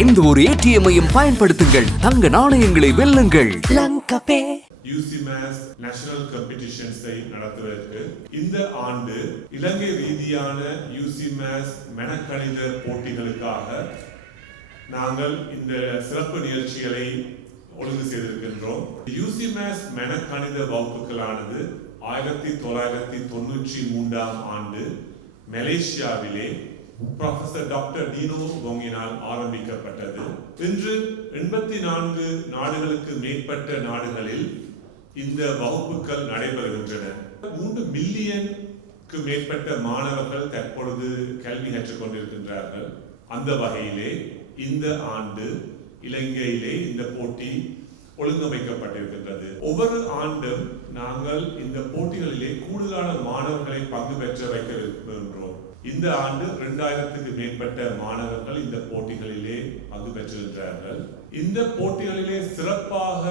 எந்த ஒரு ஏடிஎம்மையும் பயன்படுத்துங்கள். தங்க நாணயங்களை வெல்லுங்கள். யூசிமேஸ் நேஷனல் காம்படிஷன்ஸை நடத்துவதற்கு இந்த ஆண்டு இலங்கை ரீதியான யூசிமேஸ் மெனக்கணித போட்டிகளுக்காக நாங்கள் இந்த சிறப்பு நிகழ்ச்சிகளை ஒழுங்கு செய்திருக்கின்றோம். யூசிமேஸ் மெனக்கணித வகுப்புகளானது ஆயிரத்தி தொள்ளாயிரத்தி தொண்ணூற்றி மூன்றாம் ஆண்டு மலேசியாவிலே ப்ரொஃபசர் டாக்டர் டீனோ கோங்கினால் ஆரம்பிக்கப்பட்டது. இன்று எண்பத்தி நான்கு நாடுகளுக்கு மேற்பட்ட நாடுகளில் இந்த வகுப்புகள் நடைபெறுகின்றன. மூன்று மில்லியனுக்கு மேற்பட்ட மாணவர்கள் தற்பொழுது கல்வி கற்றுக் கொண்டிருக்கின்றார்கள் அந்த வகையிலே இந்த ஆண்டு இலங்கையிலே இந்த போட்டி ஒழுங்கமைக்கப்பட்டிருக்கின்றது. ஒவ்வொரு ஆண்டும் நாங்கள் இந்த போட்டிகளிலே கூடுதலான மாணவர்களை பங்கு பெற்ற வைக்க விரும்புகின்றோம். இந்த ஆண்டு இரண்டாயிரத்துக்கு மேற்பட்ட மாணவர்கள் இந்த போட்டிகளிலே பங்கு பெற்றிருக்கிறார்கள். இந்த போட்டிகளிலே சிறப்பாக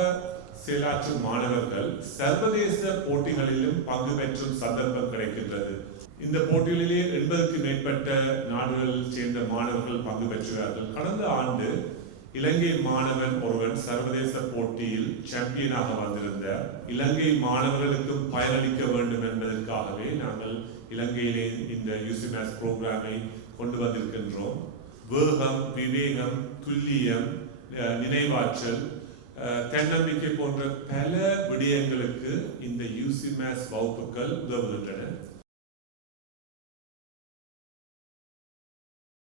செயலாற்றும் மாணவர்கள் சர்வதேச போட்டிகளிலும் பங்கு பெற்றும் சந்தர்ப்பம் கிடைக்கின்றது. இந்த போட்டிகளிலே எண்பதுக்கு மேற்பட்ட நாடுகளில் சேர்ந்த மாணவர்கள் பங்கு பெற்றுள்ளார்கள். கடந்த ஆண்டு இலங்கை மாணவன் ஒருவன் போட்டியில் சாம்பியனாக வந்திருந்த இலங்கை மாணவர்களுக்கும் பயனளிக்க வேண்டும் என்பதற்காகவே நாங்கள் இலங்கையிலே இந்த யூசிமேஸ் புரோகிராமை கொண்டு வந்திருக்கின்றோம். வேகம் விவேகம் துல்லியம் அஹ், நினைவாற்றல் தன்னம்பிக்கை போன்ற பல விடயங்களுக்கு இந்த யூசிமேஸ் வகுப்புகள் உதவுகின்றன.